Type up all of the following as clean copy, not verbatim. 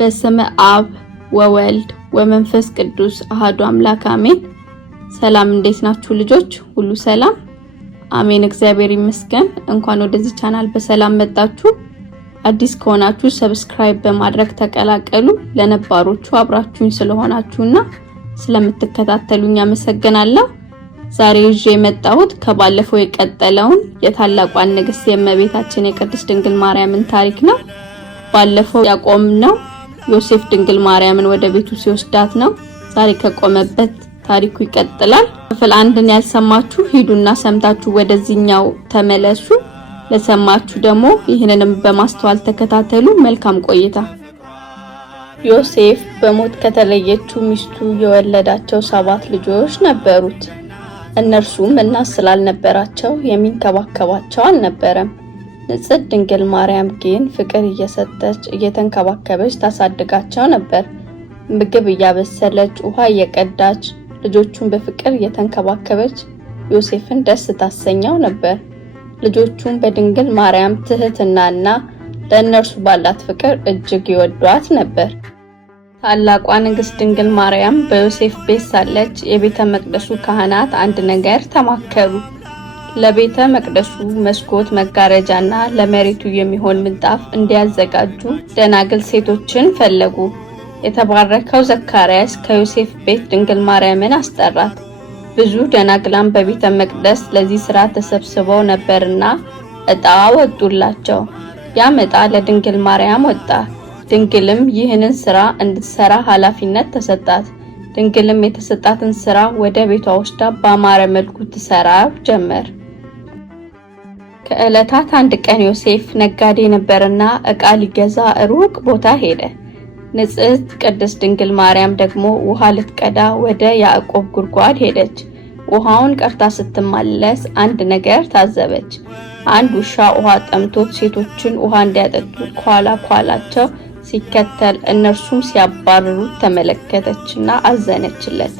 በስመ አብ ወወልድ ወመንፈስ ቅዱስ አሐዱ አምላክ አሜን። ሰላም እንዴት ናችሁ ልጆች? ሁሉ ሰላም? አሜን፣ እግዚአብሔር ይመስገን። እንኳን ወደዚህ ቻናል በሰላም መጣችሁ። አዲስ ከሆናችሁ ሰብስክራይብ በማድረግ ተቀላቀሉ። ለነባሮቹ አብራችሁኝ ስለሆናችሁና ስለምትከታተሉኝ አመሰግናለሁ። ዛሬ ይዤ የመጣሁት ከባለፈው የቀጠለውን የታላቋን ንግስት የእመቤታችን የቅድስት ድንግል ማርያምን ታሪክ ነው። ባለፈው ያቆምነው ዮሴፍ ድንግል ማርያምን ወደ ቤቱ ሲወስዳት ነው። ዛሬ ከቆመበት ታሪኩ ይቀጥላል። ክፍል 1ን ያልሰማችሁ ሂዱና ሰምታችሁ ወደዚህኛው ተመለሱ። ለሰማችሁ ደግሞ ይህንንም በማስተዋል ተከታተሉ። መልካም ቆይታ። ዮሴፍ በሞት ከተለየችው ሚስቱ የወለዳቸው 7 ልጆች ነበሩት። እነርሱም እናት ስላልነበራቸው የሚንከባከባቸው አልነበረም። ንጽሕት ድንግል ማርያም ግን ፍቅር እየሰጠች እየተንከባከበች ታሳድጋቸው ነበር። ምግብ እያበሰለች ውሃ እየቀዳች ልጆቹን በፍቅር እየተንከባከበች ዮሴፍን ደስ ታሰኘው ነበር። ልጆቹን በድንግል ማርያም ትህትናና ለእነርሱ ባላት ፍቅር እጅግ ይወዷት ነበር። ታላቋ ንግስት ድንግል ማርያም በዮሴፍ ቤት ሳለች የቤተ መቅደሱ ካህናት አንድ ነገር ተማከሩ። ለቤተ መቅደሱ መስኮት መጋረጃና ለመሬቱ የሚሆን ምንጣፍ እንዲያዘጋጁ ደናግል ሴቶችን ፈለጉ። የተባረከው ዘካርያስ ከዮሴፍ ቤት ድንግል ማርያምን አስጠራት። ብዙ ደናግላን በቤተ መቅደስ ለዚህ ስራ ተሰብስበው ነበርና ዕጣ ወጡላቸው። ያም ዕጣ ለድንግል ማርያም ወጣ። ድንግልም ይህንን ስራ እንድትሰራ ኃላፊነት ተሰጣት። ድንግልም የተሰጣትን ስራ ወደ ቤቷ ወስዳ በአማረ መልኩ ትሰራው ጀመር። ከዕለታት አንድ ቀን ዮሴፍ ነጋዴ ነበርና ዕቃ ሊገዛ ሩቅ ቦታ ሄደ። ንጽሕት ቅድስት ድንግል ማርያም ደግሞ ውሃ ልትቀዳ ወደ ያዕቆብ ጉድጓድ ሄደች። ውሃውን ቀርታ ስትመለስ አንድ ነገር ታዘበች። አንድ ውሻ ውሃ ጠምቶት ሴቶችን ውሃ እንዲያጠጡ ኋላቸው ሲከተል እነርሱም ሲያባርሩት ተመለከተችና አዘነችለት።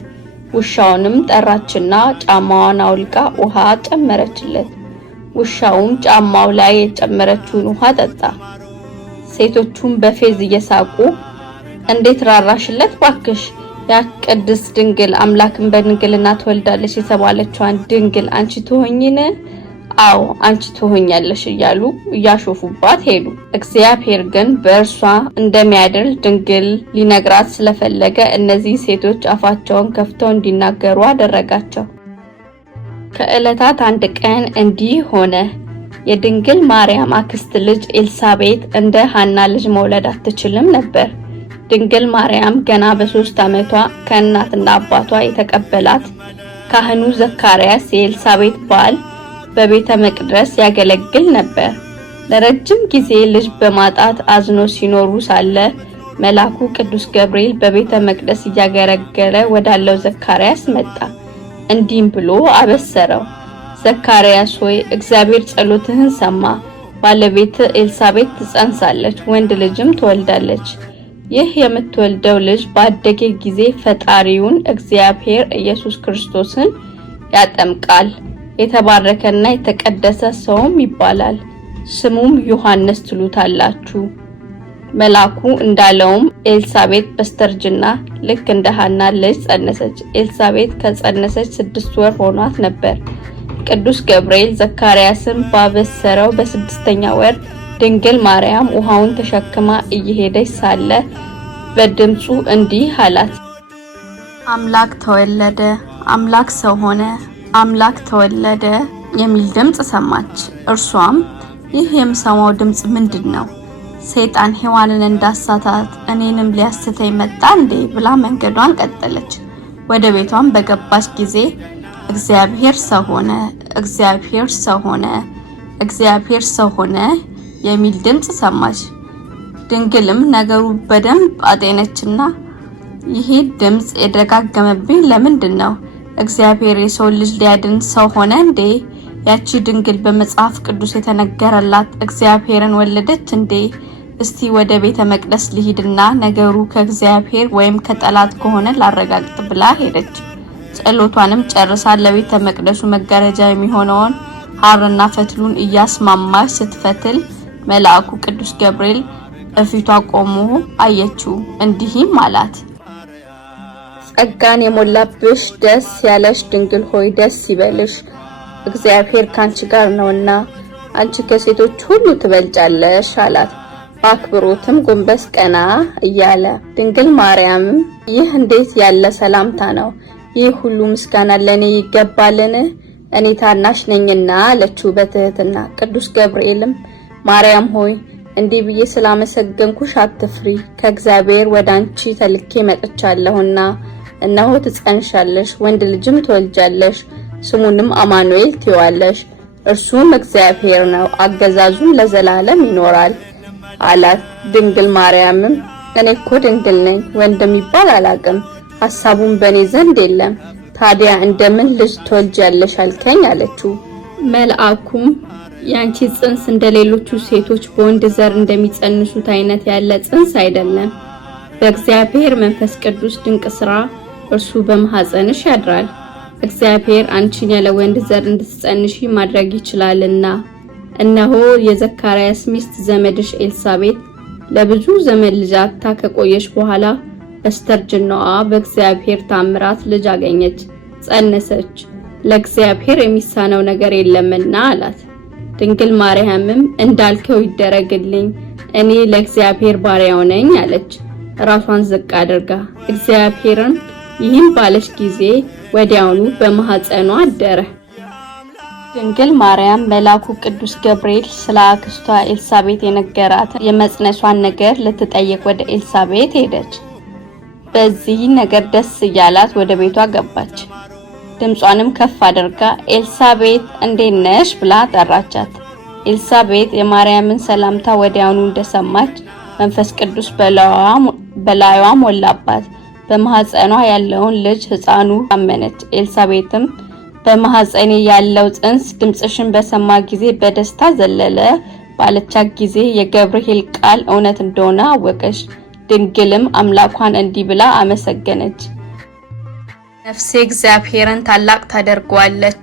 ውሻውንም ጠራችና ጫማዋን አውልቃ ውሃ ጨመረችለት። ውሻውም ጫማው ላይ የጨመረችውን ውሃ ጠጣ። ሴቶቹም በፌዝ እየሳቁ እንዴት ራራሽለት ባክሽ፣ ያ ቅድስት ድንግል አምላክን በድንግልና ትወልዳለች የተባለችዋን ድንግል አንቺ ትሆኚን? አዎ አንቺ ትሆኛለሽ እያሉ እያሾፉባት ሄዱ። እግዚአብሔር ግን በእርሷ እንደሚያድር ድንግል ሊነግራት ስለፈለገ እነዚህ ሴቶች አፋቸውን ከፍተው እንዲናገሩ አደረጋቸው። ከዕለታት አንድ ቀን እንዲህ ሆነ። የድንግል ማርያም አክስት ልጅ ኤልሳቤጥ እንደ ሐና ልጅ መውለድ አትችልም ነበር። ድንግል ማርያም ገና በ3 ዓመቷ ከእናትና አባቷ የተቀበላት ካህኑ ዘካርያስ የኤልሳቤጥ ባል በቤተ መቅደስ ያገለግል ነበር። ለረጅም ጊዜ ልጅ በማጣት አዝኖ ሲኖሩ ሳለ መልአኩ ቅዱስ ገብርኤል በቤተ መቅደስ እያገለገለ ወዳለው ዘካርያስ መጣ። እንዲህም ብሎ አበሰረው፣ ዘካርያስ ሆይ እግዚአብሔር ጸሎትህን ሰማ። ባለቤት ኤልሳቤጥ ትጸንሳለች፣ ወንድ ልጅም ትወልዳለች። ይህ የምትወልደው ልጅ ባደገ ጊዜ ፈጣሪውን እግዚአብሔር ኢየሱስ ክርስቶስን ያጠምቃል። የተባረከና የተቀደሰ ሰውም ይባላል። ስሙም ዮሐንስ ትሉታላችሁ። መልአኩ እንዳለውም ኤልሳቤጥ በስተርጅና ልክ እንደ ሐና ልጅ ጸነሰች። ኤልሳቤጥ ከጸነሰች 6 ወር ሆኗት ነበር። ቅዱስ ገብርኤል ዘካርያስን ባበሰረው በ6ኛ ወር ድንግል ማርያም ውሃውን ተሸክማ እየሄደች ሳለ በድምጹ እንዲህ አላት፣ አምላክ ተወለደ፣ አምላክ ሰው ሆነ፣ አምላክ ተወለደ የሚል ድምጽ ሰማች። እርሷም ይህ የምሰማው ድምጽ ምንድነው? ሰይጣን ሔዋንን እንዳሳታት እኔንም ሊያስተኝ መጣ እንዴ ብላ መንገዷን ቀጠለች። ወደ ቤቷም በገባች ጊዜ እግዚአብሔር ሰው ሆነ፣ እግዚአብሔር ሰው ሆነ፣ እግዚአብሔር ሰው ሆነ የሚል ድምጽ ሰማች። ድንግልም ነገሩ በደንብ አጤነችና ይሄ ድምጽ የደጋገመብኝ ለምንድነው? እግዚአብሔር የሰው ልጅ ሊያድን ሰው ሆነ እንዴ? ያቺ ድንግል በመጽሐፍ ቅዱስ የተነገረላት እግዚአብሔርን ወለደች እንዴ? እስቲ ወደ ቤተ መቅደስ ልሂድና ነገሩ ከእግዚአብሔር ወይም ከጠላት ከሆነ ላረጋግጥ ብላ ሄደች። ጸሎቷንም ጨርሳ ለቤተ መቅደሱ መጋረጃ የሚሆነውን ሐርና ፈትሉን እያስማማች ስትፈትል መልአኩ ቅዱስ ገብርኤል በፊቷ ቆሞ አየችው። እንዲህም አላት፣ ጸጋን የሞላብሽ ደስ ያለሽ ድንግል ሆይ ደስ ይበልሽ፣ እግዚአብሔር ካንቺ ጋር ነውና አንቺ ከሴቶች ሁሉ ትበልጫለሽ አላት። በአክብሮትም ጎንበስ ቀና እያለ ድንግል ማርያም ይህ እንዴት ያለ ሰላምታ ነው? ይህ ሁሉ ምስጋና ለኔ ይገባልን? እኔ ታናሽ ነኝና አለችው በትህትና። ቅዱስ ገብርኤልም ማርያም ሆይ እንዲህ ብዬ ስላመሰገንኩሽ አትፍሪ፣ ከእግዚአብሔር ወዳንቺ ተልኬ መጥቻለሁና እነሆ ትጸንሻለሽ፣ ወንድ ልጅም ትወልጃለሽ፣ ስሙንም አማኑኤል ትይዋለሽ። እርሱም እግዚአብሔር ነው፣ አገዛዙም ለዘላለም ይኖራል አላት። ድንግል ማርያምም እኔ እኮ ድንግል ነኝ፣ ወንድ የሚባል አላቅም፣ ሐሳቡም በኔ ዘንድ የለም። ታዲያ እንደምን ልጅ ትወልጃለሽ አልከኝ አለችው። መልአኩም ያንቺ ጽንስ እንደሌሎቹ ሴቶች በወንድ ዘር እንደሚጸንሱት አይነት ያለ ጽንስ አይደለም። በእግዚአብሔር መንፈስ ቅዱስ ድንቅ ሥራ እርሱ በማህፀንሽ ያድራል። እግዚአብሔር አንቺን ያለ ወንድ ዘር እንድትጸንሺ ማድረግ ይችላልና። እነሆ የዘካርያስ ሚስት ዘመድሽ ኤልሳቤጥ ለብዙ ዘመን ልጅ አጥታ ከቆየች በኋላ በስተርጅናዋ በእግዚአብሔር ታምራት ልጅ አገኘች፣ ጸነሰች። ለእግዚአብሔር የሚሳነው ነገር የለምና አላት። ድንግል ማርያምም እንዳልከው ይደረግልኝ፣ እኔ ለእግዚአብሔር ባሪያው ነኝ አለች፣ ራሷን ዝቅ አድርጋ። እግዚአብሔርን ይህን ባለች ጊዜ ወዲያውኑ በማህፀኗ አደረ። ድንግል ማርያም መልአኩ ቅዱስ ገብርኤል ስለ አክስቷ ኤልሳቤጥ የነገራት የመጽነሷን ነገር ልትጠይቅ ወደ ኤልሳቤጥ ሄደች። በዚህ ነገር ደስ እያላት ወደ ቤቷ ገባች። ድምጿንም ከፍ አድርጋ ኤልሳቤጥ እንዴት ነሽ ብላ ጠራቻት። ኤልሳቤጥ የማርያምን ሰላምታ ወዲያውኑ እንደሰማች መንፈስ ቅዱስ በላይዋ ሞላባት። በማህፀኗ ያለውን ልጅ ሕፃኑ አመነች። ኤልሳቤጥም በማህፀኔ ያለው ጽንስ ድምጽሽን በሰማ ጊዜ በደስታ ዘለለ ባለቻት ጊዜ የገብርኤል ቃል እውነት እንደሆነ አወቀች። ድንግልም አምላኳን እንዲህ ብላ አመሰገነች፣ ነፍሴ እግዚአብሔርን ታላቅ ታደርገዋለች፣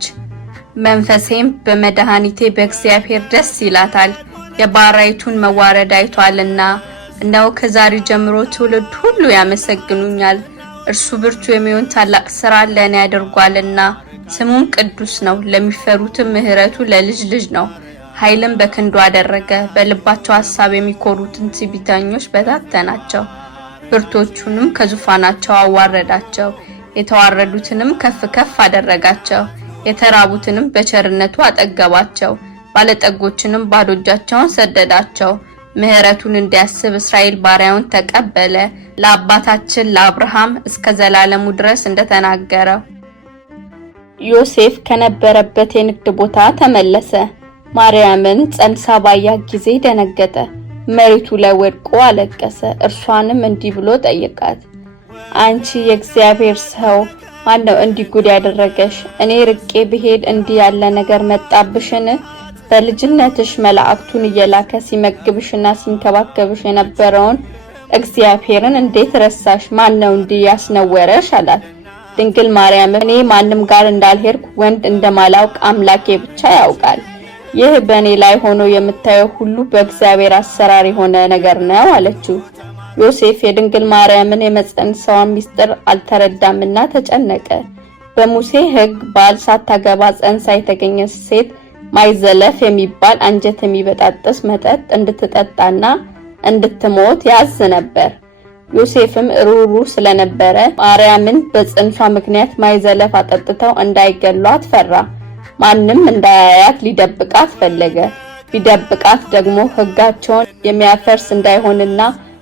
መንፈሴም በመድኃኒቴ በእግዚአብሔር ደስ ይላታል፣ የባሪያይቱን መዋረድ አይቷልና። እነሆ ከዛሬ ጀምሮ ትውልድ ሁሉ ያመሰግኑኛል። እርሱ ብርቱ የሚሆን ታላቅ ሥራ ለኔ ያደርጓልና ስሙም ቅዱስ ነው። ለሚፈሩትም ምሕረቱ ለልጅ ልጅ ነው። ኃይልም በክንዱ አደረገ። በልባቸው ሐሳብ የሚኮሩትን ትዕቢተኞች በታተናቸው። ብርቶቹንም ከዙፋናቸው አዋረዳቸው። የተዋረዱትንም ከፍ ከፍ አደረጋቸው። የተራቡትንም በቸርነቱ አጠገባቸው። ባለጠጎችንም ባዶ እጃቸውን ሰደዳቸው። ምሕረቱን እንዲያስብ እስራኤል ባሪያውን ተቀበለ። ለአባታችን ለአብርሃም እስከ ዘላለሙ ድረስ እንደተናገረው። ዮሴፍ ከነበረበት የንግድ ቦታ ተመለሰ። ማርያምን ጸንሳ ባያት ጊዜ ደነገጠ። መሬቱ ላይ ወድቆ አለቀሰ። እርሷንም እንዲህ ብሎ ጠየቃት፣ አንቺ የእግዚአብሔር ሰው ማነው እንዲህ ጉድ ያደረገሽ? እኔ ርቄ ብሄድ እንዲህ ያለ ነገር መጣብሽን? በልጅነትሽ መላእክቱን እየላከ ሲመግብሽና ሲንከባከብሽ የነበረውን እግዚአብሔርን እንዴት ረሳሽ? ማነው እንዲህ ያስነወረሽ አላት። ድንግል ማርያም እኔ ማንም ጋር እንዳልሄድኩ ወንድ እንደማላውቅ አምላኬ ብቻ ያውቃል። ይህ በእኔ ላይ ሆኖ የምታየው ሁሉ በእግዚአብሔር አሰራር የሆነ ነገር ነው አለችው። ዮሴፍ የድንግል ማርያምን የመጸነሷን ምስጢር አልተረዳምና ተጨነቀ። በሙሴ ሕግ ባል ሳታገባ ጸንሳ የተገኘች ሴት ማይዘለፍ የሚባል አንጀት የሚበጣጥስ መጠጥ እንድትጠጣና እንድትሞት ያዝ ነበር። ዮሴፍም ሩሩ ስለነበረ ማርያምን በጽንሷ ምክንያት ማይዘለፍ አጠጥተው እንዳይገሏት ፈራ። ማንም እንዳያያት ሊደብቃት ፈለገ። ቢደብቃት ደግሞ ሕጋቸውን የሚያፈርስ እንዳይሆንና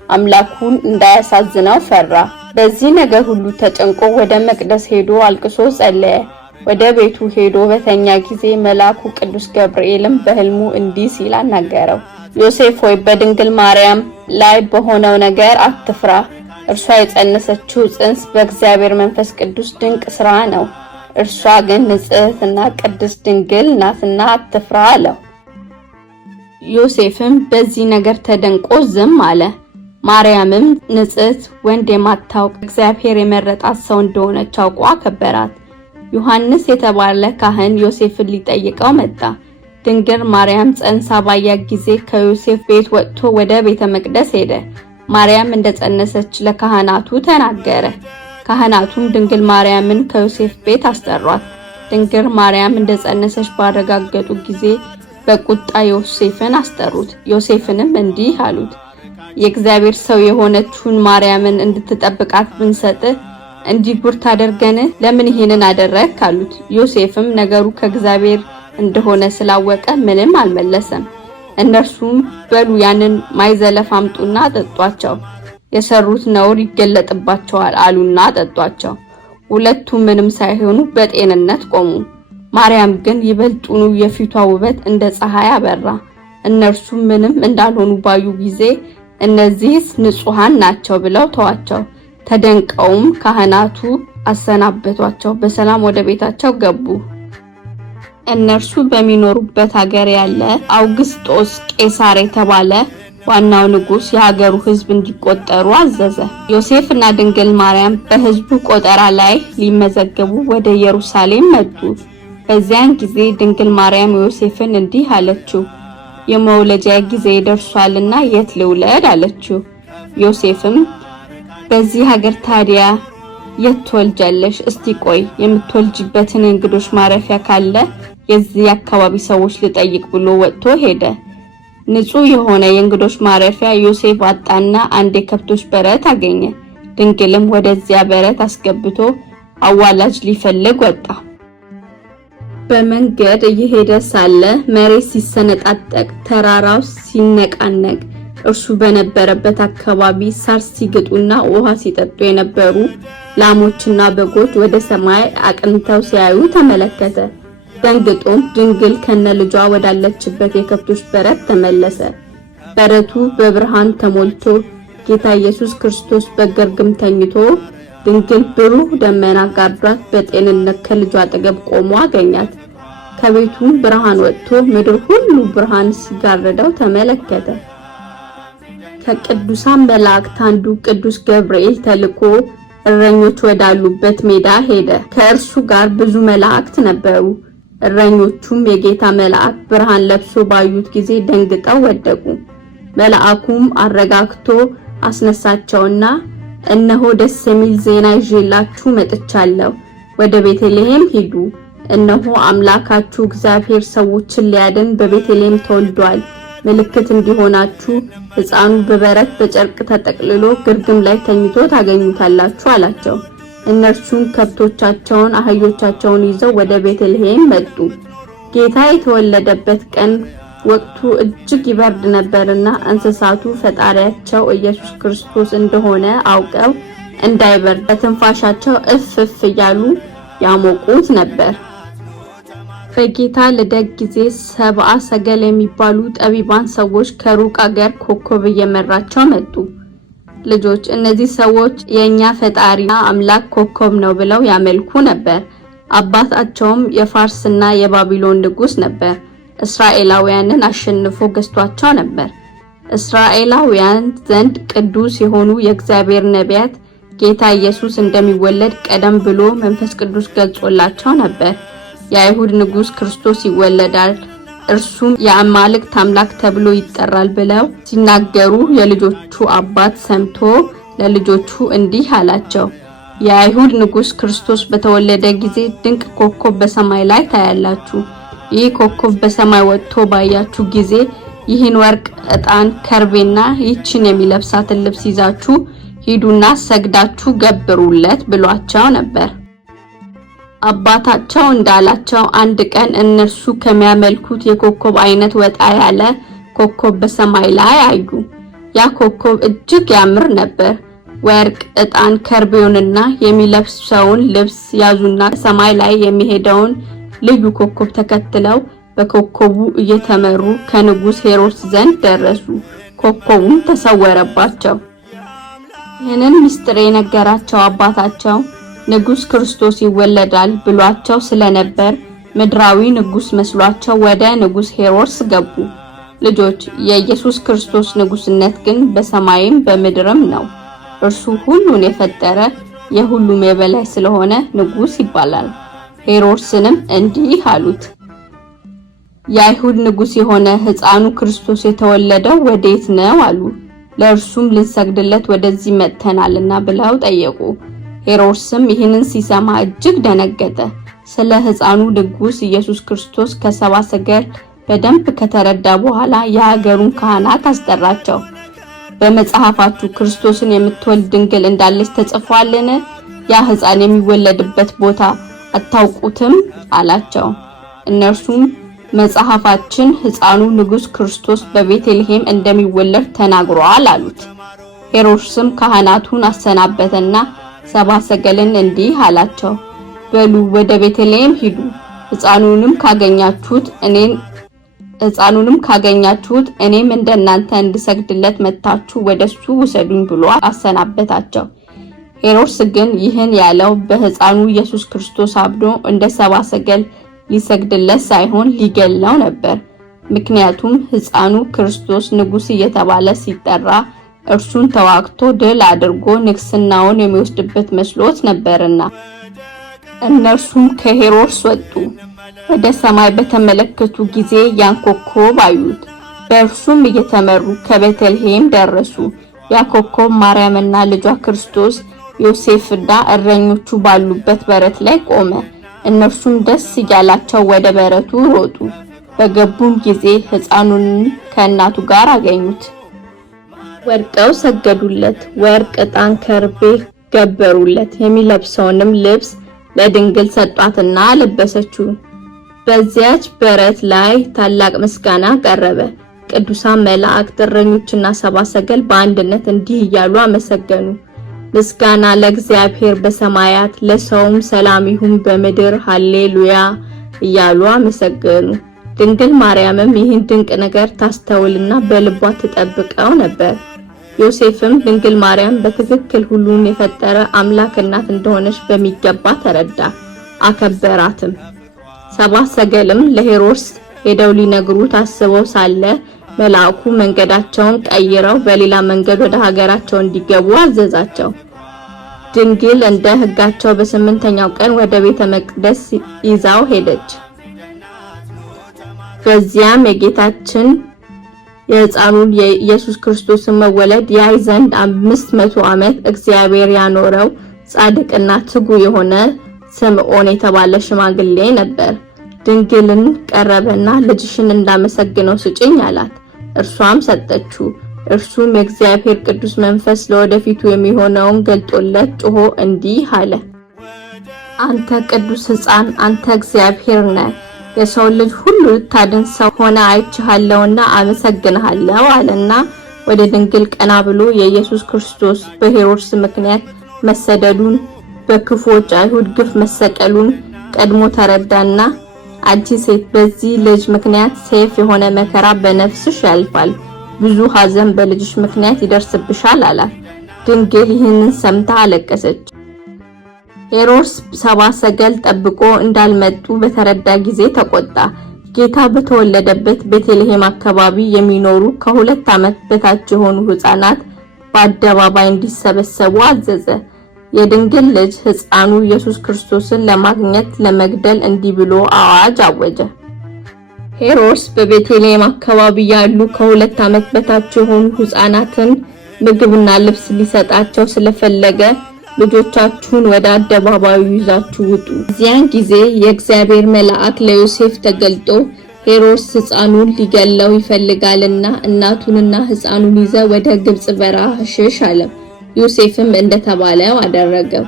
አምላኩን እንዳያሳዝነው ፈራ። በዚህ ነገር ሁሉ ተጨንቆ ወደ መቅደስ ሄዶ አልቅሶ ጸለየ። ወደ ቤቱ ሄዶ በተኛ ጊዜ መልአኩ ቅዱስ ገብርኤልም በሕልሙ እንዲህ ሲል አናገረው፣ ዮሴፍ ሆይ በድንግል ማርያም ላይ በሆነው ነገር አትፍራ፣ እርሷ የጸነሰችው ጽንስ በእግዚአብሔር መንፈስ ቅዱስ ድንቅ ሥራ ነው። እርሷ ግን ንጽሕትና ቅድስት ድንግል ናትና አትፍራ አለው። ዮሴፍም በዚህ ነገር ተደንቆ ዝም አለ። ማርያምም ንጽሕት ወንድ የማታውቅ እግዚአብሔር የመረጣት ሰው እንደሆነች አውቆ አከበራት። ዮሐንስ የተባለ ካህን ዮሴፍን ሊጠይቀው መጣ። ድንግል ማርያም ጸንሳ ባያት ጊዜ ከዮሴፍ ቤት ወጥቶ ወደ ቤተ መቅደስ ሄደ። ማርያም እንደጸነሰች ለካህናቱ ተናገረ። ካህናቱም ድንግል ማርያምን ከዮሴፍ ቤት አስጠሯት። ድንግል ማርያም እንደጸነሰች ባረጋገጡ ጊዜ በቁጣ ዮሴፍን አስጠሩት። ዮሴፍንም እንዲህ አሉት፣ የእግዚአብሔር ሰው የሆነችውን ማርያምን እንድትጠብቃት ብንሰጥህ እንዲህ ጉር ታደርገን? ለምን ይሄንን አደረግክ? አሉት። ዮሴፍም ነገሩ ከእግዚአብሔር እንደሆነ ስላወቀ ምንም አልመለሰም። እነርሱም በሉ ያንን ማይዘለፍ አምጡና ጠጧቸው፣ የሰሩት ነውር ይገለጥባቸዋል አሉና ጠጧቸው። ሁለቱ ምንም ሳይሆኑ በጤንነት ቆሙ። ማርያም ግን ይበልጡኑ የፊቷ ውበት እንደ ፀሐይ አበራ። እነርሱ ምንም እንዳልሆኑ ባዩ ጊዜ እነዚህስ ንጹሃን ናቸው ብለው ተዋቸው። ተደንቀውም ካህናቱ አሰናበቷቸው፣ በሰላም ወደ ቤታቸው ገቡ። እነርሱ በሚኖሩበት ሀገር ያለ አውግስጦስ ቄሳር የተባለ ዋናው ንጉስ የሀገሩ ሕዝብ እንዲቆጠሩ አዘዘ። ዮሴፍና ድንግል ማርያም በሕዝቡ ቆጠራ ላይ ሊመዘገቡ ወደ ኢየሩሳሌም መጡ። በዚያን ጊዜ ድንግል ማርያም ዮሴፍን እንዲህ አለችው፣ የመውለጃ ጊዜ ደርሷልና የት ልውለድ አለችው። ዮሴፍም በዚህ ሀገር ታዲያ የት ትወልጃለሽ? እስቲ ቆይ የምትወልጂበትን እንግዶች ማረፊያ ካለ የዚህ አካባቢ ሰዎች ልጠይቅ ብሎ ወጥቶ ሄደ። ንጹህ የሆነ የእንግዶች ማረፊያ ዮሴፍ አጣና አንድ የከብቶች በረት አገኘ። ድንግልም ወደዚያ በረት አስገብቶ አዋላጅ ሊፈልግ ወጣ። በመንገድ እየሄደ ሳለ መሬት ሲሰነጣጠቅ፣ ተራራው ሲነቃነቅ፣ እርሱ በነበረበት አካባቢ ሳር ሲግጡና ውሃ ሲጠጡ የነበሩ ላሞችና በጎች ወደ ሰማይ አቅንተው ሲያዩ ተመለከተ። ደንግጦም ድንግል ከነልጇ ወዳለችበት የከብቶች በረት ተመለሰ። በረቱ በብርሃን ተሞልቶ ጌታ ኢየሱስ ክርስቶስ በግርግም ተኝቶ፣ ድንግል ብሩህ ደመና ጋርዷት በጤንነት ከልጇ አጠገብ ቆሞ አገኛት። ከቤቱም ብርሃን ወጥቶ ምድር ሁሉ ብርሃን ሲጋረደው ተመለከተ። ከቅዱሳን መላእክት አንዱ ቅዱስ ገብርኤል ተልኮ እረኞች ወዳሉበት ሜዳ ሄደ። ከእርሱ ጋር ብዙ መላእክት ነበሩ። እረኞቹም የጌታ መልአክ ብርሃን ለብሶ ባዩት ጊዜ ደንግጠው ወደቁ። መልአኩም አረጋግቶ አስነሳቸውና እነሆ ደስ የሚል ዜና ይዤላችሁ መጥቻለሁ። ወደ ቤተልሔም ሂዱ፣ እነሆ አምላካችሁ እግዚአብሔር ሰዎችን ሊያድን በቤተልሔም ተወልዷል። ምልክት እንዲሆናችሁ ሕፃኑ በበረት በጨርቅ ተጠቅልሎ ግርግም ላይ ተኝቶ ታገኙታላችሁ አላቸው። እነርሱም ከብቶቻቸውን አህዮቻቸውን ይዘው ወደ ቤተልሔም መጡ። ጌታ የተወለደበት ቀን ወቅቱ እጅግ ይበርድ ነበርና እንስሳቱ ፈጣሪያቸው ኢየሱስ ክርስቶስ እንደሆነ አውቀው እንዳይበርድ በትንፋሻቸው እፍ እፍ እያሉ ያሞቁት ነበር። በጌታ ልደት ጊዜ ሰብአ ሰገል የሚባሉ ጠቢባን ሰዎች ከሩቅ አገር ኮከብ እየመራቸው መጡ። ልጆች እነዚህ ሰዎች የኛ ፈጣሪና አምላክ ኮከብ ነው ብለው ያመልኩ ነበር። አባታቸውም የፋርስና የባቢሎን ንጉስ ነበር። እስራኤላውያንን አሸንፎ ገዝቷቸው ነበር። እስራኤላውያን ዘንድ ቅዱስ የሆኑ የእግዚአብሔር ነቢያት ጌታ ኢየሱስ እንደሚወለድ ቀደም ብሎ መንፈስ ቅዱስ ገልጾላቸው ነበር። የአይሁድ ንጉስ ክርስቶስ ይወለዳል፣ እርሱም የአማልክት አምላክ ተብሎ ይጠራል ብለው ሲናገሩ የልጆቹ አባት ሰምቶ ለልጆቹ እንዲህ አላቸው፣ የአይሁድ ንጉስ ክርስቶስ በተወለደ ጊዜ ድንቅ ኮከብ በሰማይ ላይ ታያላችሁ። ይህ ኮከብ በሰማይ ወጥቶ ባያችሁ ጊዜ ይህን ወርቅ፣ ዕጣን፣ ከርቤና ይህችን የሚለብሳትን ልብስ ይዛችሁ ሂዱና ሰግዳችሁ ገብሩለት ብሏቸው ነበር። አባታቸው እንዳላቸው አንድ ቀን እነርሱ ከሚያመልኩት የኮከብ አይነት ወጣ ያለ ኮከብ በሰማይ ላይ አዩ። ያ ኮከብ እጅግ ያምር ነበር። ወርቅ፣ ዕጣን፣ ከርቤውንና የሚለብሰውን ልብስ ያዙና ሰማይ ላይ የሚሄደውን ልዩ ኮከብ ተከትለው በኮከቡ እየተመሩ ከንጉስ ሄሮድስ ዘንድ ደረሱ። ኮከቡም ተሰወረባቸው። ይህንን ምስጢር የነገራቸው አባታቸው ንጉስ ክርስቶስ ይወለዳል ብሏቸው ስለነበር ምድራዊ ንጉስ መስሏቸው ወደ ንጉስ ሄሮድስ ገቡ። ልጆች፣ የኢየሱስ ክርስቶስ ንጉስነት ግን በሰማይም በምድርም ነው። እርሱ ሁሉን የፈጠረ የሁሉም የበላይ ስለሆነ ንጉስ ይባላል። ሄሮድስንም እንዲህ አሉት፣ የአይሁድ ንጉስ የሆነ ሕፃኑ ክርስቶስ የተወለደው ወዴት ነው አሉ። ለእርሱም ልንሰግድለት ወደዚህ መጥተናልና ብለው ጠየቁ። ሄሮድስም ይህንን ሲሰማ እጅግ ደነገጠ። ስለ ሕፃኑ ንጉስ ኢየሱስ ክርስቶስ ከሰባ ሰገል በደንብ ከተረዳ በኋላ የሀገሩን ካህናት አስጠራቸው። በመጽሐፋችሁ ክርስቶስን የምትወልድ ድንግል እንዳለች ተጽፏልን? ያ ሕፃን የሚወለድበት ቦታ አታውቁትም አላቸው። እነርሱም መጽሐፋችን ሕፃኑ ንጉስ ክርስቶስ በቤተልሔም እንደሚወለድ ተናግሯል አሉት። ሄሮድስም ካህናቱን አሰናበተና ሰባ ሰገልን እንዲህ አላቸው፣ በሉ ወደ ቤተልሔም ሂዱ፣ ሕፃኑንም ካገኛችሁት እኔም እንደናንተ እንድሰግድለት መታችሁ ወደሱ ውሰዱኝ ብሎ አሰናበታቸው። ሄሮድስ ግን ይህን ያለው በሕፃኑ ኢየሱስ ክርስቶስ አብዶ እንደ ሰባ ሰገል ሊሰግድለት ሳይሆን ሊገለው ነበር። ምክንያቱም ሕፃኑ ክርስቶስ ንጉስ እየተባለ ሲጠራ እርሱን ተዋግቶ ድል አድርጎ ንግስናውን የሚወስድበት መስሎት ነበርና። እነርሱም ከሄሮድስ ወጡ። ወደ ሰማይ በተመለከቱ ጊዜ ያን ኮከብ አዩት። በእርሱም እየተመሩ ከቤተልሔም ደረሱ። ያ ኮከብ ማርያምና ልጇ ክርስቶስ ዮሴፍና እረኞቹ ባሉበት በረት ላይ ቆመ። እነርሱም ደስ እያላቸው ወደ በረቱ ሮጡ። በገቡም ጊዜ ሕፃኑን ከእናቱ ጋር አገኙት። ወድቀው ሰገዱለት። ወርቅ፣ ዕጣን፣ ከርቤ ገበሩለት። የሚለብሰውንም ልብስ ለድንግል ሰጧትና ለበሰችው። በዚያች በረት ላይ ታላቅ ምስጋና ቀረበ። ቅዱሳን መላእክት፣ እረኞችና ሰባ ሰገል በአንድነት እንዲህ እያሉ አመሰገኑ። ምስጋና ለእግዚአብሔር በሰማያት ለሰውም ሰላም ይሁን በምድር ሃሌሉያ እያሉ አመሰገኑ። ድንግል ማርያምም ይህን ድንቅ ነገር ታስተውልና በልቧ ትጠብቀው ነበር። ዮሴፍም ድንግል ማርያም በትክክል ሁሉን የፈጠረ አምላክ እናት እንደሆነች በሚገባ ተረዳ፣ አከበራትም። ሰባ ሰገልም ለሄሮድስ ሄደው ሊነግሩት አስበው ሳለ መልአኩ መንገዳቸውን ቀይረው በሌላ መንገድ ወደ ሀገራቸው እንዲገቡ አዘዛቸው። ድንግል እንደ ሕጋቸው በስምንተኛው ቀን ወደ ቤተ መቅደስ ይዛው ሄደች። በዚያም የጌታችን የሕፃኑን የኢየሱስ ክርስቶስን መወለድ ያይ ዘንድ 500 ዓመት እግዚአብሔር ያኖረው ጻድቅና ትጉ የሆነ ስምዖን የተባለ ሽማግሌ ነበር። ድንግልን ቀረበና ልጅሽን እንዳመሰግነው ስጭኝ አላት። እርሷም ሰጠችው። እርሱም የእግዚአብሔር ቅዱስ መንፈስ ለወደፊቱ የሚሆነውን ገልጦለት ጮሆ እንዲህ አለ፣ አንተ ቅዱስ ሕፃን፣ አንተ እግዚአብሔር ነህ። የሰው ልጅ ሁሉ ልታድን ሰው ሆነ አይቼሃለሁና አመሰግንሃለሁ አለና ወደ ድንግል ቀና ብሎ የኢየሱስ ክርስቶስ በሄሮድስ ምክንያት መሰደዱን፣ በክፉዎች አይሁድ ግፍ መሰቀሉን ቀድሞ ተረዳና አንቺ ሴት በዚህ ልጅ ምክንያት ሰይፍ የሆነ መከራ በነፍስሽ ያልፋል፣ ብዙ ሐዘን በልጅሽ ምክንያት ይደርስብሻል አላት። ድንግል ይህንን ሰምታ አለቀሰች። ሄሮድስ ሰባ ሰገል ጠብቆ እንዳልመጡ በተረዳ ጊዜ ተቆጣ። ጌታ በተወለደበት ቤተልሔም አካባቢ የሚኖሩ ከ2 ዓመት በታች የሆኑ ሕፃናት በአደባባይ እንዲሰበሰቡ አዘዘ። የድንግል ልጅ ሕፃኑ ኢየሱስ ክርስቶስን ለማግኘት ለመግደል እንዲህ ብሎ አዋጅ አወጀ። ሄሮድስ በቤተልሔም አካባቢ ያሉ ከ2 ዓመት በታች የሆኑ ሕፃናትን ምግብና ልብስ ሊሰጣቸው ስለፈለገ ልጆቻችሁን ወደ አደባባዩ ይዛችሁ ውጡ። እዚያን ጊዜ የእግዚአብሔር መልአክ ለዮሴፍ ተገልጦ ሄሮድስ ሕፃኑን ሊገለው ይፈልጋልና እናቱንና ሕፃኑን ይዘ ወደ ግብጽ በረሃ ሽሽ አለው። ዮሴፍም እንደተባለው አደረገው።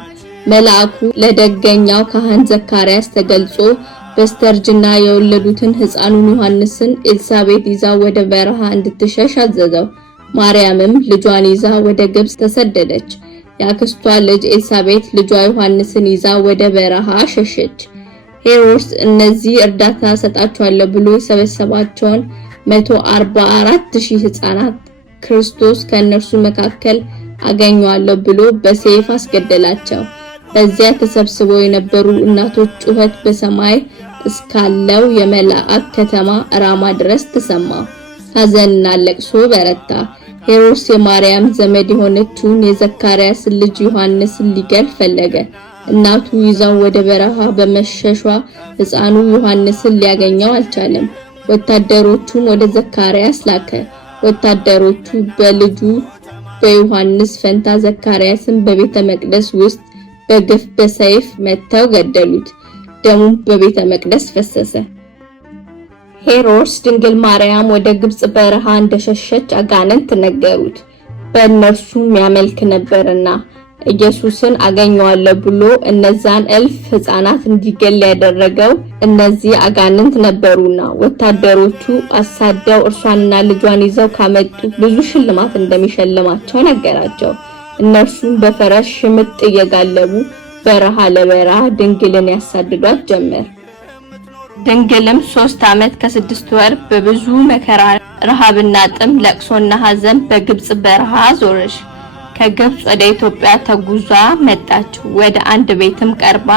መልአኩ ለደገኛው ካህን ዘካርያስ ተገልጾ በስተርጅና የወለዱትን ሕፃኑን ዮሐንስን ኤልሳቤጥ ይዛ ወደ በረሃ እንድትሸሽ አዘዘው። ማርያምም ልጇን ይዛ ወደ ግብጽ ተሰደደች። የአክስቷ ልጅ ኤልሳቤጥ ልጇ ዮሐንስን ይዛ ወደ በረሃ ሸሸች። ሄሮድስ እነዚህ እርዳታ ሰጣቸዋለሁ ብሎ የሰበሰባቸውን 144,000 ሕፃናት ክርስቶስ ከነርሱ መካከል አገኘዋለሁ ብሎ በሰይፍ አስገደላቸው። በዚያ ተሰብስበው የነበሩ እናቶች ጩኸት በሰማይ እስካለው የመላእክት ከተማ ራማ ድረስ ተሰማ። ሐዘንና ለቅሶ በረታ። ሄሮድስ የማርያም ዘመድ የሆነችውን የዘካርያስን ልጅ ዮሐንስን ሊገል ፈለገ። እናቱ ይዛው ወደ በረሃ በመሸሿ ሕፃኑ ዮሐንስን ሊያገኘው አልቻለም። ወታደሮቹን ወደ ዘካርያስ ላከ። ወታደሮቹ በልጁ በዮሐንስ ፈንታ ዘካርያስን በቤተ መቅደስ ውስጥ በግፍ በሰይፍ መተው ገደሉት። ደሙም በቤተ መቅደስ ፈሰሰ። ሄሮድስ ድንግል ማርያም ወደ ግብጽ በረሃ እንደሸሸች አጋንንት ነገሩት። በእነርሱም ያመልክ ነበርና ኢየሱስን አገኘዋለሁ ብሎ እነዛን 1000 ሕፃናት እንዲገል ያደረገው እነዚህ አጋንንት ነበሩና ወታደሮቹ አሳደው እርሷንና ልጇን ይዘው ካመጡ ብዙ ሽልማት እንደሚሸልማቸው ነገራቸው። እነርሱም በፈረስ ሽምጥ እየጋለቡ በረሃ ለበረሃ ድንግልን ያሳድዷት ጀመር። ድንግልም 3 ዓመት ከ6 ወር በብዙ መከራ ረሃብና ጥም ለቅሶና ሐዘን በግብጽ በረሃ ዞረች። ከግብጽ ወደ ኢትዮጵያ ተጉዛ መጣች። ወደ አንድ ቤትም ቀርባ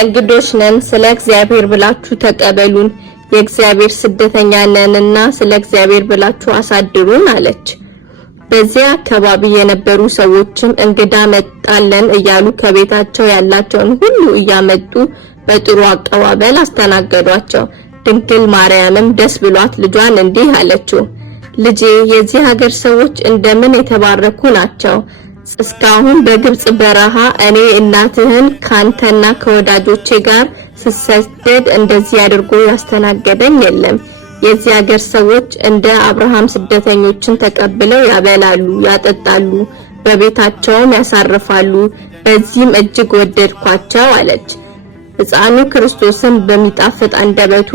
እንግዶች ነን፣ ስለ እግዚአብሔር ብላችሁ ተቀበሉን፣ የእግዚአብሔር ስደተኛ ነንና ስለ እግዚአብሔር ብላችሁ አሳድሩን አለች። በዚያ አካባቢ የነበሩ ሰዎችም እንግዳ መጣለን እያሉ ከቤታቸው ያላቸውን ሁሉ እያመጡ በጥሩ አቀባበል አስተናገዷቸው። ድንግል ማርያምም ደስ ብሏት ልጇን እንዲህ አለችው፣ ልጄ የዚህ ሀገር ሰዎች እንደምን የተባረኩ ናቸው። እስካሁን በግብጽ በረሃ እኔ እናትህን ካንተና ከወዳጆቼ ጋር ስሰደድ እንደዚህ አድርጎ ያስተናገደኝ የለም። የዚህ ሀገር ሰዎች እንደ አብርሃም ስደተኞችን ተቀብለው ያበላሉ፣ ያጠጣሉ፣ በቤታቸውም ያሳርፋሉ። በዚህም እጅግ ወደድኳቸው አለች። ሕፃኑ ክርስቶስን በሚጣፍጥ አንደበቱ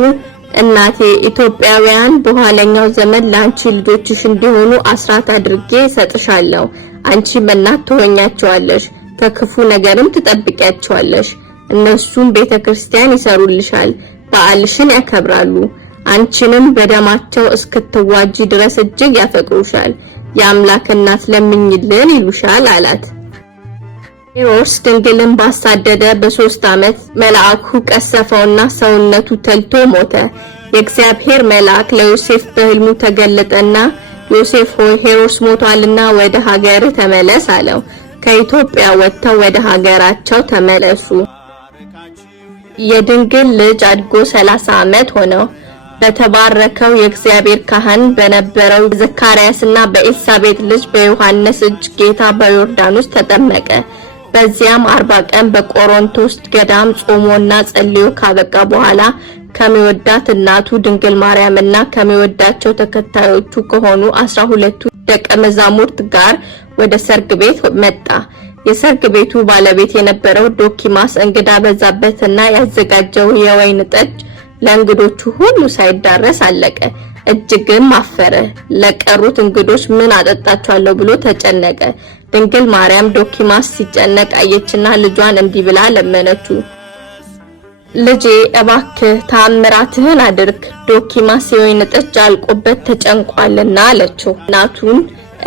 እናቴ ኢትዮጵያውያን በኋለኛው ዘመን ላንቺ ልጆችሽ እንዲሆኑ አስራት አድርጌ ሰጥሻለሁ። አንቺም እናት ትሆኛቸዋለሽ፣ ከክፉ ነገርም ትጠብቂያቸዋለሽ። እነሱም ቤተክርስቲያን ይሰሩልሻል፣ በዓልሽን ያከብራሉ። አንቺንም በደማቸው እስክትዋጂ ድረስ እጅግ ያፈቅሩሻል። የአምላክ እናት ለምኝልን ይሉሻል አላት። ሄሮድስ ድንግልን ባሳደደ በ3 ዓመት መልአኩ ቀሰፈውና ሰውነቱ ተልቶ ሞተ። የእግዚአብሔር መልአክ ለዮሴፍ በሕልሙ ተገለጠና ዮሴፍ ሆይ ሄሮድስ ሞቷልና ወደ ሀገር ተመለስ አለው። ከኢትዮጵያ ወጥተው ወደ ሀገራቸው ተመለሱ። የድንግል ልጅ አድጎ 30 ዓመት ሆነው። በተባረከው የእግዚአብሔር ካህን በነበረው ዘካርያስና በኤልሳቤጥ ልጅ በዮሐንስ እጅ ጌታ በዮርዳኖስ ተጠመቀ። በዚያም 40 ቀን በቆሮንቶስ ገዳም ጾሞና ጸልዮ ካበቃ በኋላ ከሚወዳት እናቱ ድንግል ማርያምና ከሚወዳቸው ተከታዮቹ ከሆኑ 12ቱ ደቀ መዛሙርት ጋር ወደ ሰርግ ቤት መጣ። የሰርግ ቤቱ ባለቤት የነበረው ዶኪማስ እንግዳ በዛበትና ያዘጋጀው የወይን ጠጅ ለእንግዶቹ ሁሉ ሳይዳረስ አለቀ። እጅግም አፈረ። ለቀሩት እንግዶች ምን አጠጣቸዋለሁ ብሎ ተጨነቀ። ድንግል ማርያም ዶኪማስ ሲጨነቅ አየችና ልጇን እንዲህ ብላ ለመነችው፣ ልጄ እባክህ ተአምራትህን አድርግ፣ ዶኪማስ የወይን ጠጅ አልቆበት ተጨንቋልና አለችው።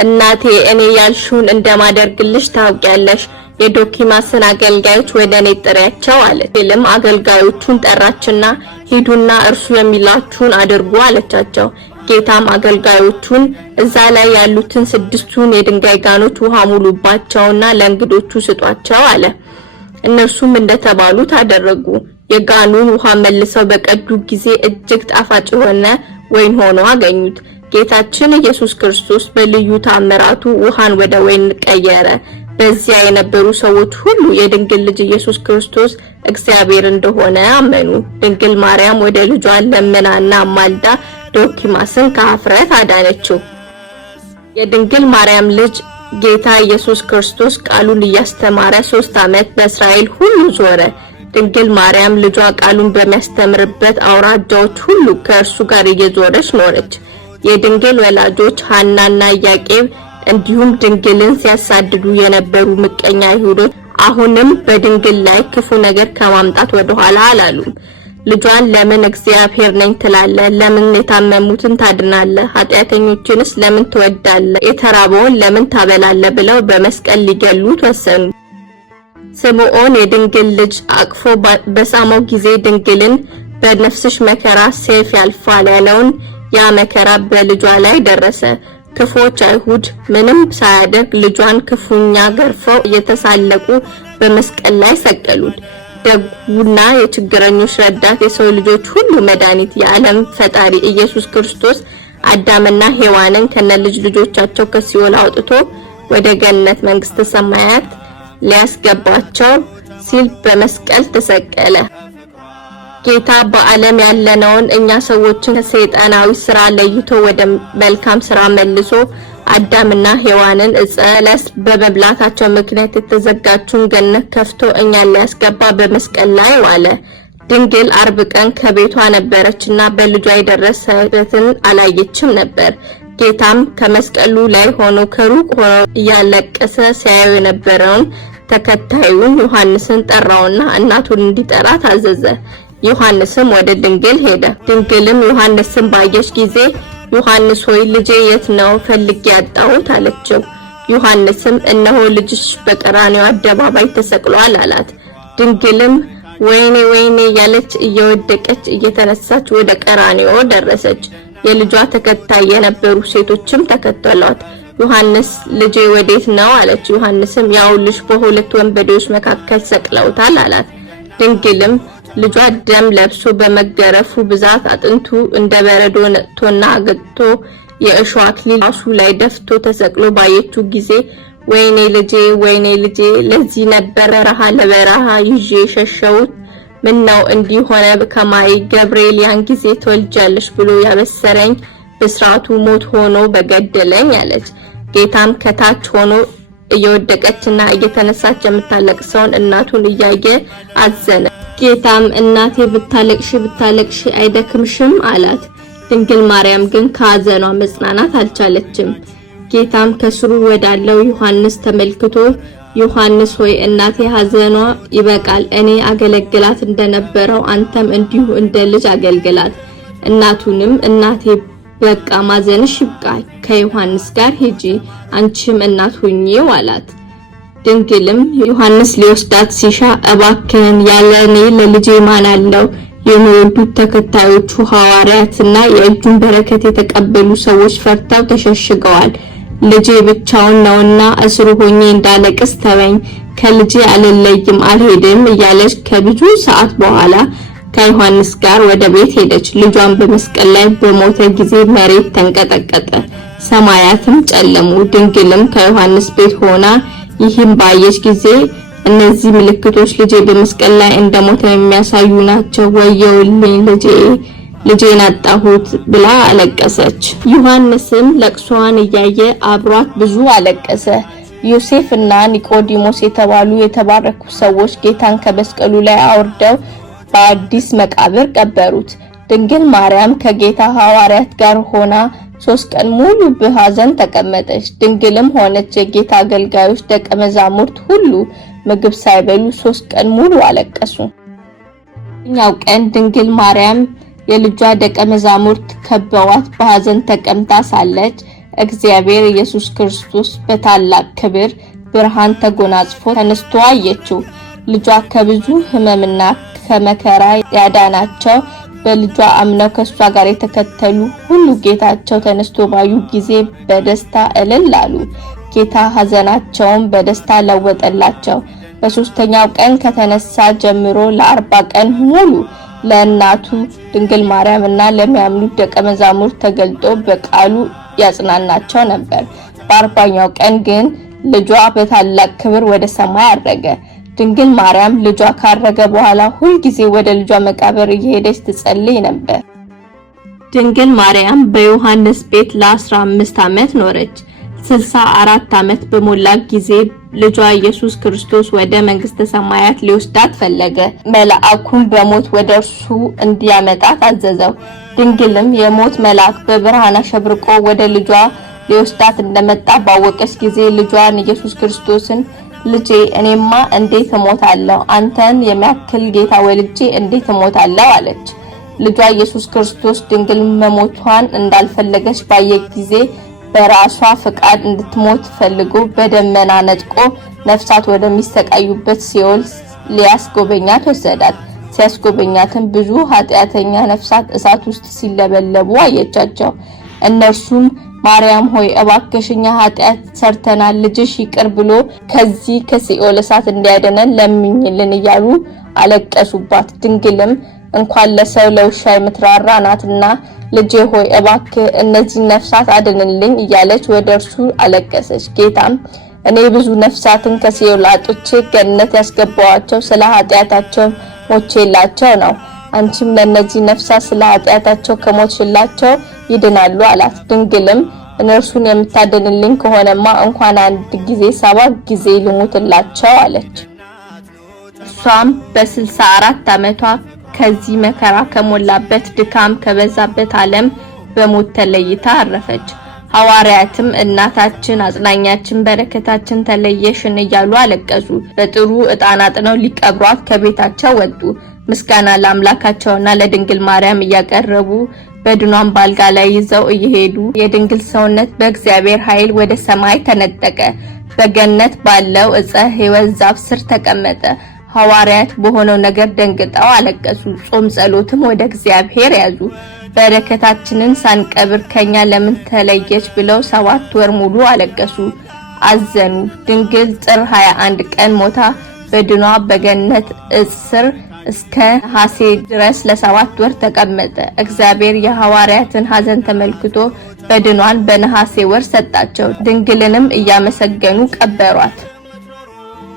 እናቴ እኔ ያልሽውን እንደማደርግልሽ ታውቂያለሽ፣ የዶኪማስን አገልጋዮች ወደኔ ጥሪያቸው አለች። ፊልም አገልጋዮቹን ጠራችና ሂዱና እርሱ የሚላችሁን አድርጉ አለቻቸው። ጌታም አገልጋዮቹን እዛ ላይ ያሉትን 6ቱን የድንጋይ ጋኖች ውሃ ሙሉባቸውና ለእንግዶቹ ስጧቸው አለ። እነርሱም እንደተባሉት አደረጉ። የጋኑን ውሃ መልሰው በቀዱ ጊዜ እጅግ ጣፋጭ የሆነ ወይን ሆኖ አገኙት። ጌታችን ኢየሱስ ክርስቶስ በልዩ ተአምራቱ ውሃን ወደ ወይን ቀየረ። በዚያ የነበሩ ሰዎች ሁሉ የድንግል ልጅ ኢየሱስ ክርስቶስ እግዚአብሔር እንደሆነ አመኑ። ድንግል ማርያም ወደ ልጇ ለመናና አማልዳ ዶኪማስን ከአፍረት አዳነችው። የድንግል ማርያም ልጅ ጌታ ኢየሱስ ክርስቶስ ቃሉን እያስተማረ 3 ዓመት በእስራኤል ሁሉ ዞረ። ድንግል ማርያም ልጇ ቃሉን በሚያስተምርበት አውራጃዎች ሁሉ ከእርሱ ጋር እየዞረች ኖረች። የድንግል ወላጆች ሐናና ኢያቄም እንዲሁም ድንግልን ሲያሳድዱ የነበሩ ምቀኛ አይሁዶች አሁንም በድንግል ላይ ክፉ ነገር ከማምጣት ወደ ኋላ አላሉም። ልጇን ለምን እግዚአብሔር ነኝ ትላለህ? ለምን የታመሙትን ታድናለህ? ኃጢአተኞችንስ ለምን ትወዳለህ? የተራበውን ለምን ታበላለህ? ብለው በመስቀል ሊገሉት ወሰኑ። ስምዖን የድንግል ልጅ አቅፎ በሳመው ጊዜ ድንግልን በነፍስሽ መከራ ሰይፍ ያልፋል ያለውን ያ መከራ በልጇ ላይ ደረሰ። ክፉዎች አይሁድ ምንም ሳያደርግ ልጇን ክፉኛ ገርፈው እየተሳለቁ በመስቀል ላይ ሰቀሉት። ደጉና የችግረኞች ረዳት የሰው ልጆች ሁሉ መድኃኒት የዓለም ፈጣሪ ኢየሱስ ክርስቶስ አዳምና ሔዋንን ከነልጅ ልጆቻቸው ከሲኦል አውጥቶ ወደ ገነት መንግስተ ሰማያት ሊያስገባቸው ሲል በመስቀል ተሰቀለ። ጌታ በዓለም ያለነውን እኛ ሰዎችን ከሰይጣናዊ ስራ ለይቶ ወደ መልካም ስራ መልሶ አዳምና ሔዋንን ዕፀ በለስ በመብላታቸው ምክንያት የተዘጋችውን ገነት ከፍቶ እኛን ሊያስገባ በመስቀል ላይ ዋለ። ድንግል አርብ ቀን ከቤቷ ነበረችና በልጇ የደረሰበትን አላየችም ነበር። ጌታም ከመስቀሉ ላይ ሆኖ ከሩቅ ሆኖ እያለቀሰ ሲያዩ የነበረውን ተከታዩን ዮሐንስን ጠራውና እናቱን እንዲጠራ ታዘዘ። ዮሐንስም ወደ ድንግል ሄደ። ድንግልም ዮሐንስን ባየች ጊዜ ዮሐንስ ሆይ ልጄ የት ነው? ፈልጌ ያጣሁት አለችው። ዮሐንስም እነሆ ልጅሽ በቀራንዮ አደባባይ ተሰቅሏል አላት። ድንግልም ወይኔ ወይኔ ያለች እየወደቀች እየተነሳች ወደ ቀራንዮ ደረሰች። የልጇ ተከታይ የነበሩ ሴቶችም ተከተሏት። ዮሐንስ ልጄ ወዴት ነው አለች። ዮሐንስም ያውልሽ በሁለት ወንበዴዎች መካከል ሰቅለውታል አላት። ድንግልም ልጇ ደም ለብሶ በመገረፉ ብዛት አጥንቱ እንደ በረዶ ነጥቶና አገጥቶ የእሾህ አክሊል ራሱ ላይ ደፍቶ ተሰቅሎ ባየችው ጊዜ ወይኔ ልጄ ለዚህ ነበር በረሃ ለበረሃ ይዤ ሸሸሁት። ምን ነው እንዲህ ሆነ ከማይ ገብርኤል ያን ጊዜ ትወልጃለሽ ብሎ ያበሰረኝ በስራቱ ሞት ሆኖ በገደለኝ አለች። ጌታም ከታች ሆኖ እየወደቀችና እየተነሳች የምታለቅሰውን እናቱን እያየ አዘነ። ጌታም እናቴ ብታለቅሽ አይደክምሽም አላት። ድንግል ማርያም ግን ከሐዘኗ መጽናናት አልቻለችም። ጌታም ከስሩ ወዳለው ዮሐንስ ተመልክቶ ዮሐንስ ሆይ እናቴ ሐዘኗ ይበቃል፣ እኔ አገለግላት እንደነበረው አንተም እንዲሁ እንደ ልጅ አገልግላት። እናቱንም እናቴ በቃ ማዘንሽ ይብቃ፣ ከዮሐንስ ጋር ሂጂ፣ አንቺም እናት ሁኚው አላት። ድንግልም ዮሐንስ ሊወስዳት ሲሻ እባክህን ያለኔ ለልጄ ማን አለው? የሚወዱት ተከታዮቹ ሐዋርያትና የእጁን በረከት የተቀበሉ ሰዎች ፈርተው ተሸሽገዋል። ልጄ ብቻውን ነውና እስሩ ሆኜ እንዳለቅስ ተወኝ፣ ከልጄ አልለይም አልሄድም እያለች ከብዙ ሰዓት በኋላ ከዮሐንስ ጋር ወደ ቤት ሄደች። ልጇን በመስቀል ላይ በሞተ ጊዜ መሬት ተንቀጠቀጠ፣ ሰማያትም ጨለሙ። ድንግልም ከዮሐንስ ቤት ሆና ይህን ባየች ጊዜ እነዚህ ምልክቶች ልጄ በመስቀል ላይ እንደሞተ የሚያሳዩ ናቸው፣ ወየውልኝ ልጄን አጣሁት ብላ አለቀሰች። ዮሐንስም ለቅሷን እያየ አብሯት ብዙ አለቀሰ። ዮሴፍና ኒቆዲሞስ የተባሉ የተባረኩ ሰዎች ጌታን ከመስቀሉ ላይ አውርደው በአዲስ መቃብር ቀበሩት። ድንግል ማርያም ከጌታ ሐዋርያት ጋር ሆና 3 ቀን ሙሉ በሐዘን ተቀመጠች። ድንግልም ሆነች የጌታ አገልጋዮች ደቀ መዛሙርት ሁሉ ምግብ ሳይበሉ 3 ቀን ሙሉ አለቀሱ። ኛው ቀን ድንግል ማርያም የልጇ ደቀ መዛሙርት ከበዋት በሐዘን ተቀምጣ ሳለች እግዚአብሔር ኢየሱስ ክርስቶስ በታላቅ ክብር ብርሃን ተጎናጽፎ ተነስቶ አየችው። ልጇ ከብዙ ሕመምና ከመከራ ያዳናቸው በልጇ አምነው ከሷ ጋር የተከተሉ ሁሉ ጌታቸው ተነስቶ ባዩ ጊዜ በደስታ እልል አሉ። ጌታ ሐዘናቸውን በደስታ ለወጠላቸው። በ3ኛው ቀን ከተነሳ ጀምሮ ለ40 ቀን ሙሉ ለእናቱ ድንግል ማርያምና ለሚያምኑት ደቀ መዛሙርት ተገልጦ በቃሉ ያጽናናቸው ነበር። በ40ኛው ቀን ግን ልጇ በታላቅ ክብር ወደ ሰማይ አረገ። ድንግል ማርያም ልጇ ካረገ በኋላ ሁሉ ጊዜ ወደ ልጇ መቃብር እየሄደች ትጸልይ ነበር። ድንግል ማርያም በዮሐንስ ቤት ለ15 ዓመት ኖረች። 64 ዓመት በሞላ ጊዜ ልጇ ኢየሱስ ክርስቶስ ወደ መንግስተ ሰማያት ሊወስዳት ፈለገ። መልአኩን በሞት ወደ እርሱ እንዲያመጣት አዘዘው። ድንግልም የሞት መልአክ በብርሃን አሸብርቆ ወደ ልጇ ሊወስዳት እንደመጣ ባወቀች ጊዜ ልጇን ኢየሱስ ክርስቶስን ልጄ እኔማ እንዴት እሞታለሁ? አንተን የሚያክል ጌታ ወልጄ እንዴት እሞታለሁ አለች። ልጇ ኢየሱስ ክርስቶስ ድንግል መሞቷን እንዳልፈለገች ባየ ጊዜ በራሷ ፍቃድ እንድትሞት ፈልጎ በደመና ነጥቆ ነፍሳት ወደሚሰቃዩበት ሲኦል ሊያስጎበኛት ወሰዳት። ሲያስጎበኛትም ብዙ ኃጢአተኛ ነፍሳት እሳት ውስጥ ሲለበለቡ አየቻቸው። እነርሱም ማርያም ሆይ እባክሽ እኛ ኃጢአት ሰርተናል፣ ልጅሽ ይቅር ብሎ ከዚህ ከሲኦል እሳት እንዲያድነን ለምኝልን እያሉ አለቀሱባት። ድንግልም እንኳን ለሰው ለውሻ የምትራራ ናትና ልጄ ሆይ እባክህ እነዚህ ነፍሳት አድንልኝ እያለች ወደ እርሱ አለቀሰች። ጌታም እኔ ብዙ ነፍሳትን ከሲኦል አውጥቼ ገነት ያስገባዋቸው ስለ ኃጢአታቸው ሞቼላቸው ነው። አንቺም ለነዚህ ነፍሳት ስለ ኃጢአታቸው ከሞትሽላቸው ይድናሉ አላት። ድንግልም እነርሱን የምታድንልኝ ከሆነማ እንኳን አንድ ጊዜ 7 ጊዜ ልሙትላቸው አለች። እሷም በ64 ዓመቷ ከዚህ መከራ ከሞላበት ድካም ከበዛበት ዓለም በሞት ተለይታ አረፈች። ሐዋርያትም እናታችን አጽናኛችን በረከታችን ተለየሽን እያሉ አለቀሱ። በጥሩ ዕጣን አጥነው ሊቀብሯት ከቤታቸው ወጡ። ምስጋና ለአምላካቸውና ለድንግል ማርያም እያቀረቡ በድኗን ባልጋ ላይ ይዘው እየሄዱ የድንግል ሰውነት በእግዚአብሔር ኃይል ወደ ሰማይ ተነጠቀ። በገነት ባለው ዕፀ ሕይወት ዛፍ ስር ተቀመጠ። ሐዋርያት በሆነው ነገር ደንግጠው አለቀሱ። ጾም ጸሎትም ወደ እግዚአብሔር ያዙ። በረከታችንን ሳንቀብር ከኛ ለምን ተለየች ብለው 7 ወር ሙሉ አለቀሱ፣ አዘኑ። ድንግል ጥር 21 ቀን ሞታ በድኗ በገነት ስር እስከ ነሐሴ ድረስ ለ7 ወር ተቀመጠ። እግዚአብሔር የሐዋርያትን ሐዘን ተመልክቶ በድኗን በነሐሴ ወር ሰጣቸው። ድንግልንም እያመሰገኑ ቀበሯት።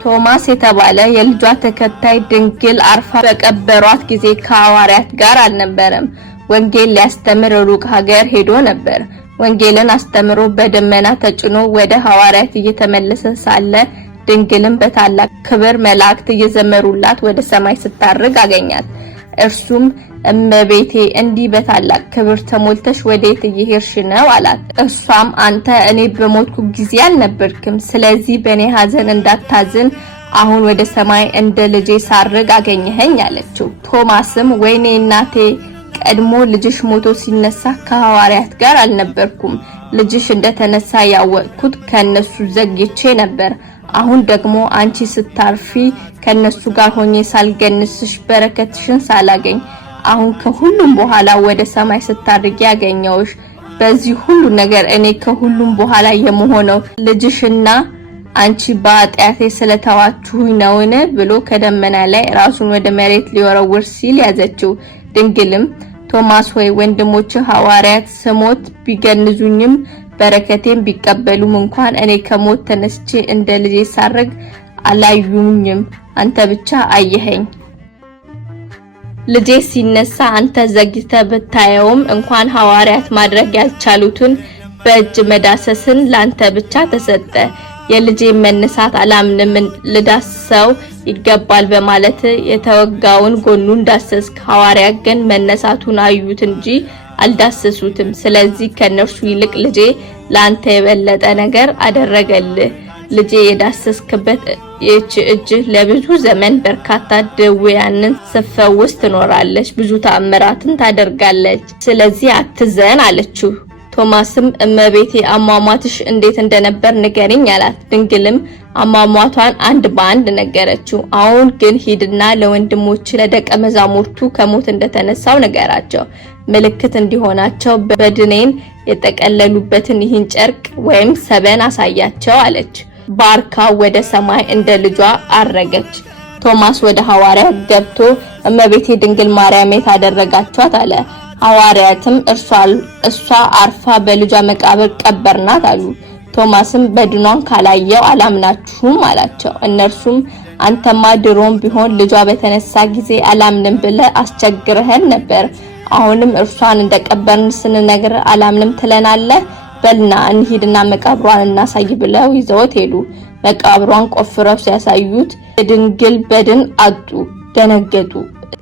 ቶማስ የተባለ የልጇ ተከታይ ድንግል አርፋ በቀበሯት ጊዜ ከሐዋርያት ጋር አልነበረም። ወንጌል ሊያስተምር ሩቅ ሀገር ሄዶ ነበር። ወንጌልን አስተምሮ በደመና ተጭኖ ወደ ሐዋርያት እየተመለሰ ሳለ ድንግልም በታላቅ ክብር መላእክት እየዘመሩላት ወደ ሰማይ ስታርግ አገኛት። እርሱም እመቤቴ እንዲህ በታላቅ ክብር ተሞልተሽ ወዴት እየሄድሽ ነው አላት። እርሷም አንተ እኔ በሞትኩ ጊዜ አልነበርክም፣ ስለዚህ በእኔ ሐዘን እንዳታዝን አሁን ወደ ሰማይ እንደ ልጄ ሳርግ አገኘኸኝ አለችው። ቶማስም ወይኔ እናቴ፣ ቀድሞ ልጅሽ ሞቶ ሲነሳ ከሐዋርያት ጋር አልነበርኩም። ልጅሽ እንደተነሳ ያወቅኩት ከነሱ ዘግይቼ ነበር። አሁን ደግሞ አንቺ ስታርፊ ከነሱ ጋር ሆኜ ሳልገንስሽ በረከትሽን ሳላገኝ አሁን ከሁሉም በኋላ ወደ ሰማይ ስታርጊ ያገኘውሽ። በዚህ ሁሉ ነገር እኔ ከሁሉም በኋላ የምሆነው ልጅሽና አንቺ በኃጢአቴ ስለተዋችሁኝ ነውን ብሎ ከደመና ላይ ራሱን ወደ መሬት ሊወረውር ሲል ያዘችው። ድንግልም ቶማስ ሆይ ወንድሞች ሐዋርያት ስሞት ቢገንዙኝም በረከቴን ቢቀበሉም እንኳን እኔ ከሞት ተነስቼ እንደ ልጄ ሳርግ አላዩኝም፣ አንተ ብቻ አየኸኝ። ልጄ ሲነሳ አንተ ዘግይተህ ብታየውም እንኳን ሐዋርያት ማድረግ ያልቻሉትን በእጅ መዳሰስን ላንተ ብቻ ተሰጠ። የልጄ መነሳት አላምንም፣ ልዳሰው ይገባል በማለት የተወጋውን ጎኑን ዳሰስክ። ሐዋርያት ግን መነሳቱን አዩት እንጂ አልዳሰሱትም። ስለዚህ ከነርሱ ይልቅ ልጄ ላንተ የበለጠ ነገር አደረገልህ። ልጄ የዳሰስክበት ይህች እጅ ለብዙ ዘመን በርካታ ደዌያንን ስትፈውስ ትኖራለች፣ ብዙ ተአምራትን ታደርጋለች። ስለዚህ አትዘን አለችው። ቶማስም እመቤቴ አሟሟትሽ እንዴት እንደነበር ንገሪኝ አላት። ድንግልም አሟሟቷን አንድ በአንድ ነገረችው። አሁን ግን ሂድና ለወንድሞች ለደቀ መዛሙርቱ ከሞት እንደተነሳው ንገራቸው፣ ምልክት እንዲሆናቸው በድኔን የጠቀለሉበትን ይህን ጨርቅ ወይም ሰበን አሳያቸው አለች። ባርካ ወደ ሰማይ እንደ ልጇ አረገች። ቶማስ ወደ ሐዋርያት ገብቶ እመቤቴ ድንግል ማርያም የታደረጋቿት አለ። ሐዋርያትም እሷ አርፋ በልጇ መቃብር ቀበርናት አሉ። ቶማስም በድኗን ካላየው አላምናችሁም አላቸው። እነርሱም አንተማ ድሮም ቢሆን ልጇ በተነሳ ጊዜ አላምንም ብለህ አስቸግረህን ነበር። አሁንም እርሷን እንደቀበርን ስንነግር አላምንም ትለናለህ? በልና እንሂድና መቃብሯን እናሳይ ብለው ይዘውት ሄዱ። መቃብሯን ቆፍረው ሲያሳዩት የድንግል በድን አጡ፣ ደነገጡ።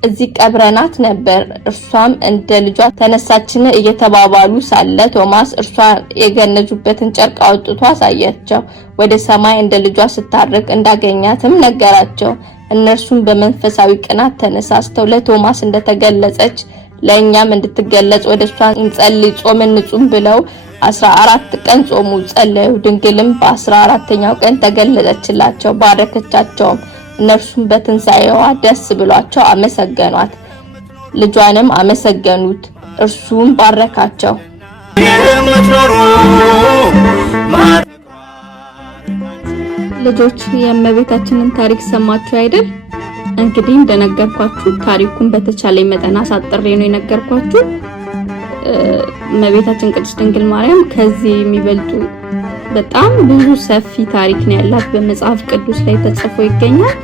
እዚህ ቀብረናት ነበር እርሷም እንደ ልጇ ተነሳችን እየተባባሉ ሳለ ቶማስ እርሷ የገነዙበትን ጨርቅ አውጥቶ አሳያቸው። ወደ ሰማይ እንደ ልጇ ስታርግ እንዳገኛትም ነገራቸው። እነርሱም በመንፈሳዊ ቅናት ተነሳስተው ለቶማስ እንደተገለጸች ለኛም እንድትገለጽ ወደሷ እንጸልይ ጾም እንጹም ብለው 14 ቀን ጾሙ ጸለዩ። ድንግልም በ14ኛው ቀን ተገለጸችላቸው፣ ባረከቻቸውም። እነርሱም በትንሳኤዋ ደስ ብሏቸው አመሰገኗት። ልጇንም አመሰገኑት፣ እርሱም ባረካቸው። ልጆች የእመቤታችንን ታሪክ ሰማችሁ አይደል? እንግዲህ እንደነገርኳችሁ ታሪኩን በተቻለ መጠን አሳጥሬ ነው የነገርኳችሁ። እመቤታችን ቅድስት ድንግል ማርያም ከዚህ የሚበልጡ በጣም ብዙ ሰፊ ታሪክ ነው ያላት፣ በመጽሐፍ ቅዱስ ላይ ተጽፎ ይገኛል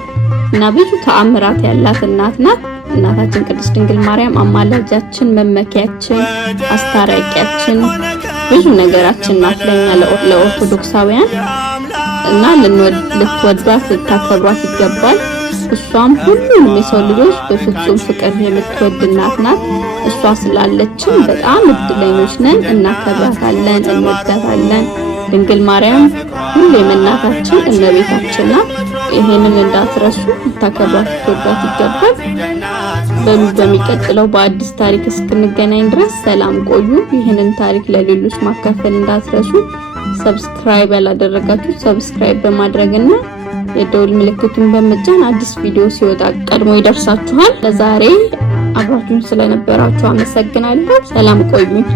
እና ብዙ ተአምራት ያላት እናት ናት። እናታችን ቅድስት ድንግል ማርያም አማላጃችን፣ መመኪያችን፣ አስታራቂያችን፣ ብዙ ነገራችን ናት ለኛ ለኦርቶዶክሳውያን እና ልትወዷት ልታከብሯት ይገባል። እሷም ሁሉንም የሰው ልጆች በፍጹም ፍቅር የምትወድ እናት ናት። እሷ ስላለችን በጣም እድለኞች ነን። እናከብራታለን፣ እንወዳታለን። ድንግል ማርያም ሁሌም እናታችን እመቤታችን ናት። ይሄንን እንዳትረሱ፣ ልታከብሯት ልትወዷት ይገባል። በሚቀጥለው በአዲስ ታሪክ እስክንገናኝ ድረስ ሰላም ቆዩ። ይሄንን ታሪክ ለሌሎች ማካፈል እንዳትረሱ። ሰብስክራይብ ያላደረጋችሁ ሰብስክራይብ በማድረግና የደውል ምልክቱን በመጫን አዲስ ቪዲዮ ሲወጣ ቀድሞ ይደርሳችኋል። ለዛሬ አብራችሁን ስለነበራችሁ አመሰግናለሁ። ሰላም ቆዩኝ።